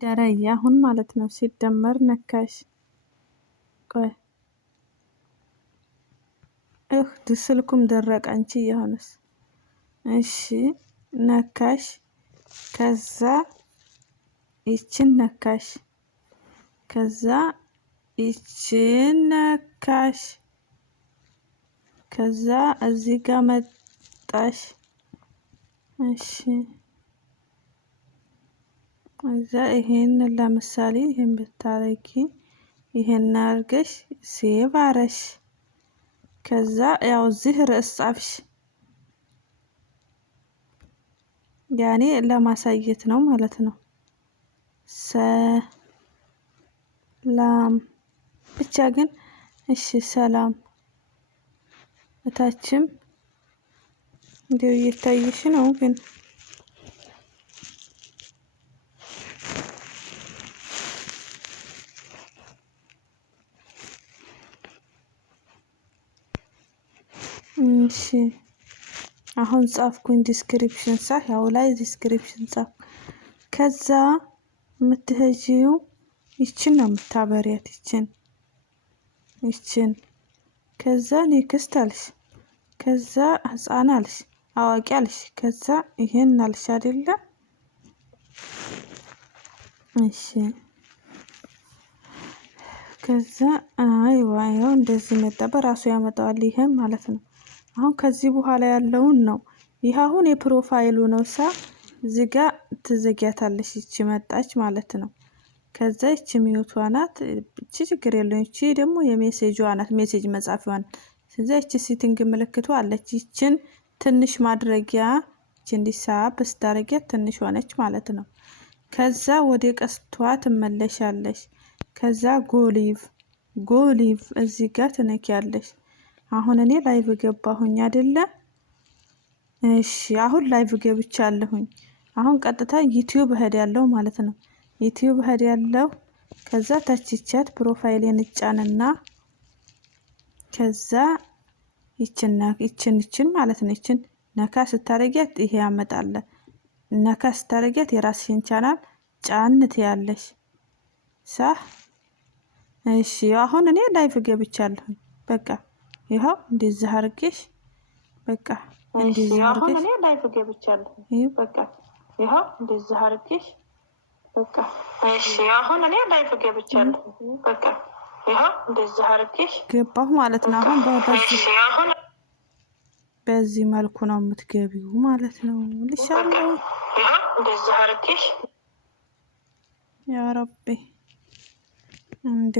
ደረያ አሁን ማለት ነው። ሲደመር ነካሽ ቆይ ስልኩም ደረቀ አንቺ የሆነስ እሺ ነካሽ ከዛ ይችን ነካሽ ከዛ ይችን ነካሽ ከዛ እዚህ ጋር መጣሽ እሺ እዛ ይሄን ለምሳሌ ይሄን ብታረጊ ይሄን አርገሽ ሴቭ አረሽ ከዛ ያው እዚህ ርዕስ ጻፍሽ ያኔ ለማሳየት ነው ማለት ነው። ሰላም ብቻ ግን እሺ ሰላም እታችም እንደው እየታየሽ ነው ግን እሺ አሁን ጻፍኩኝ ዲስክሪፕሽን ሳህ ያው ላይ ዲስክሪፕሽን ጻፍ ከዛ የምትሄጂው ይችን ነው የምታበሪያት ይችን ከዛ ኔክስት አልሽ ከዛ ህፃን አልሽ አዋቂ አልሽ ከዛ ይሄን አልሽ አይደለ እሺ ከዛ አይዋ ያው እንደዚህ መጣ በራሱ ያመጣዋል ይሄን ማለት ነው። አሁን ከዚህ በኋላ ያለውን ነው ይሄ አሁን የፕሮፋይሉ ነው እዚህ ጋር ትዘጊያታለሽ ይቺ መጣች ማለት ነው። ከዛ ይቺ ሚዩቷ ናት እቺ ችግር የለውም እቺ ደግሞ የሜሴጇ ናት ሜሴጅ መጻፊዋ ናት። ስለዚህ እቺ ሴቲንግ ምልክቷ አለች ይችን ትንሽ ማድረጊያ እቺ እንዲሳብ ስታረጊያት ትንሽ ሆነች ማለት ነው። ከዛ ወደ ቀስቷ ትመለሻለሽ ከዛ ጎሊቭ እዚህ ጋር ትነኪያለሽ። አሁን እኔ ላይቭ ገባሁኝ አይደለ እሺ አሁን ላይቭ ገብቻለሁኝ። አሁን ቀጥታ ዩቲዩብ እሄዳለሁ ማለት ነው። ዩቲዩብ እሄዳለሁ ከዛ ታችቻት ፕሮፋይሌን እጫንና ከዛ ይችን ማለት ነው ይችን ነካ ስታረጊያት ይሄ ያመጣል ነካ ስታረጊያት የራስሽን ቻናል ጫንት ያለሽ እሺ አሁን እኔ ላይቭ ገብቻለሁኝ በቃ ይሄው እንደዚህ አርገሽ በቃ እንደዚህ አርገሽ አሁን እኔ ላይቭ ገብቻለሁኝ በቃ ይሄው እንደዚህ አርገሽ በቃ እሺ አሁን እኔ ላይቭ ገብቻለሁኝ በቃ ይሄው እንደዚህ አርገሽ ገባሁ ማለት ነው። አሁን በዚህ መልኩ ነው የምትገቢው ማለት ነው። ልሻለሁ ይሄው እንደዚህ አርገሽ ያ ረቢ እንዴ